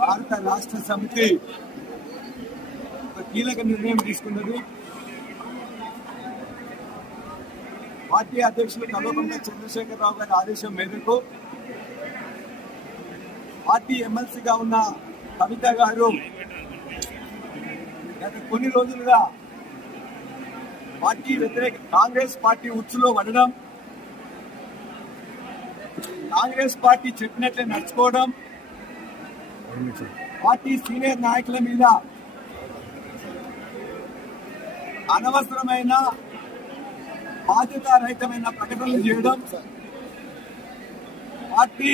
భారత రాష్ట్ర సమితి ఒక కీలక నిర్ణయం తీసుకున్నది. పార్టీ అధ్యక్షులు కల్వకుంట్ల చంద్రశేఖరరావు గారి ఆదేశం మేరకు పార్టీ ఎమ్మెల్సీగా ఉన్న కవిత గారు గత కొన్ని రోజులుగా పార్టీ వ్యతిరేక కాంగ్రెస్ పార్టీ ఉచ్చులో పడడం, కాంగ్రెస్ పార్టీ చెప్పినట్లే నడుచుకోవడం, పార్టీ సీనియర్ నాయకుల మీద అనవసరమైన బాధ్యతారహితమైన ప్రకటనలు చేయడం, పార్టీ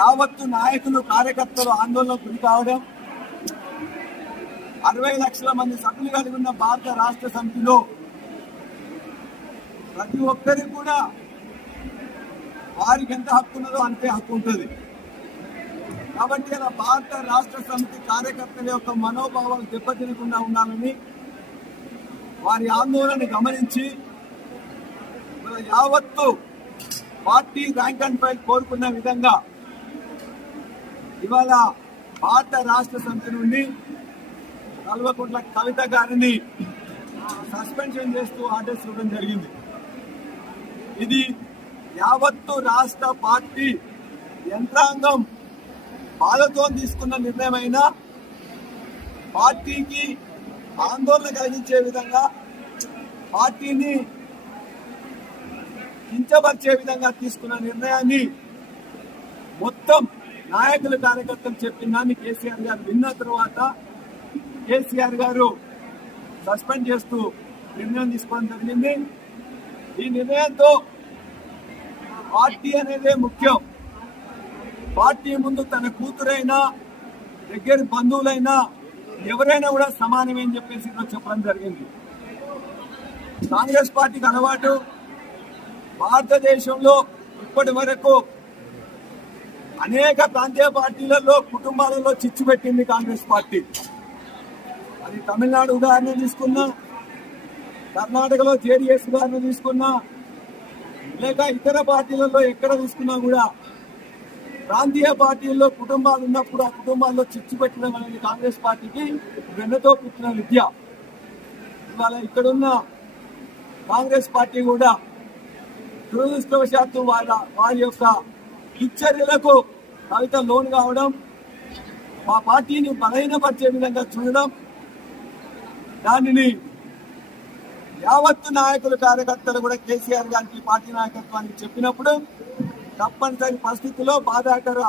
యావత్తు నాయకులు కార్యకర్తలు ఆందోళనకు గురి కావడం, 60 లక్షల మంది సభ్యులు కలిగి ఉన్న భారత రాష్ట్ర సమితిలో ప్రతి ఒక్కరికి కూడా వారికి ఎంత హక్కు ఉన్నదో అంతే హక్కు ఉంటుంది. కాబట్టి అలా భారత రాష్ట్ర సమితి కార్యకర్తల యొక్క మనోభావాలు దెబ్బతినకుండా ఉండాలని వారి ఆందోళన గమనించి యావత్తు పార్టీ ర్యాంక్ అండ్ ఫైల్ కోరుకున్న విధంగా ఇవాళ భారత రాష్ట్ర సమితి నుండి కల్వకుంట్ల కవిత గారిని సస్పెన్షన్ చేస్తూ ఆర్డర్స్ ఇవ్వడం జరిగింది. ఇది యావత్తు రాష్ట్ర పార్టీ యంత్రాంగం బాధతో తీసుకున్న నిర్ణయమైన పార్టీకి ఆందోళన కలిగించే విధంగా, పార్టీని కించపరిచే విధంగా తీసుకున్న నిర్ణయాన్ని మొత్తం నాయకులు కార్యకర్తలు చెప్పిన దాన్ని కేసీఆర్ గారు విన్న తర్వాత కేసీఆర్ గారు సస్పెండ్ చేస్తూ నిర్ణయం తీసుకోవడం జరిగింది. ఈ నిర్ణయంతో పార్టీ అనేదే ముఖ్యం. పార్టీ ముందు తన కూతురైనా దగ్గర బంధువులైనా ఎవరైనా కూడా సమానమని చెప్పేసి చెప్పడం జరిగింది. కాంగ్రెస్ పార్టీకి అలవాటు భారతదేశంలో ఇప్పటి వరకు అనేక ప్రాంతీయ పార్టీలలో కుటుంబాలలో చిచ్చు పెట్టింది కాంగ్రెస్ పార్టీ. అది తమిళనాడు ఉదాహరణ తీసుకున్నా, కర్ణాటకలో జేడీఎస్ ఉదాహరణ తీసుకున్నా, లేక ఇతర పార్టీలలో ఎక్కడ తీసుకున్నా కూడా ప్రాంతీయ పార్టీల్లో కుటుంబాలు ఉన్నప్పుడు ఆ కుటుంబాల్లో చిచ్చు పెట్టడం అనేది కాంగ్రెస్ పార్టీకి వెన్నతో పుట్టిన విద్య. ఇవాళ ఇక్కడున్న కాంగ్రెస్ పార్టీ కూడా దురదృష్టవశాత్తు వారి యొక్క దుశ్చర్యలకు కవిత లోన్ కావడం, మా పార్టీని బలహీనపరిచే విధంగా చూడడం, దానిని యావత్తు నాయకులు కార్యకర్తలు కూడా కేసీఆర్ గారికి పార్టీ నాయకత్వానికి చెప్పినప్పుడు తప్పనిసరి పరిస్థితుల్లో బాధాకర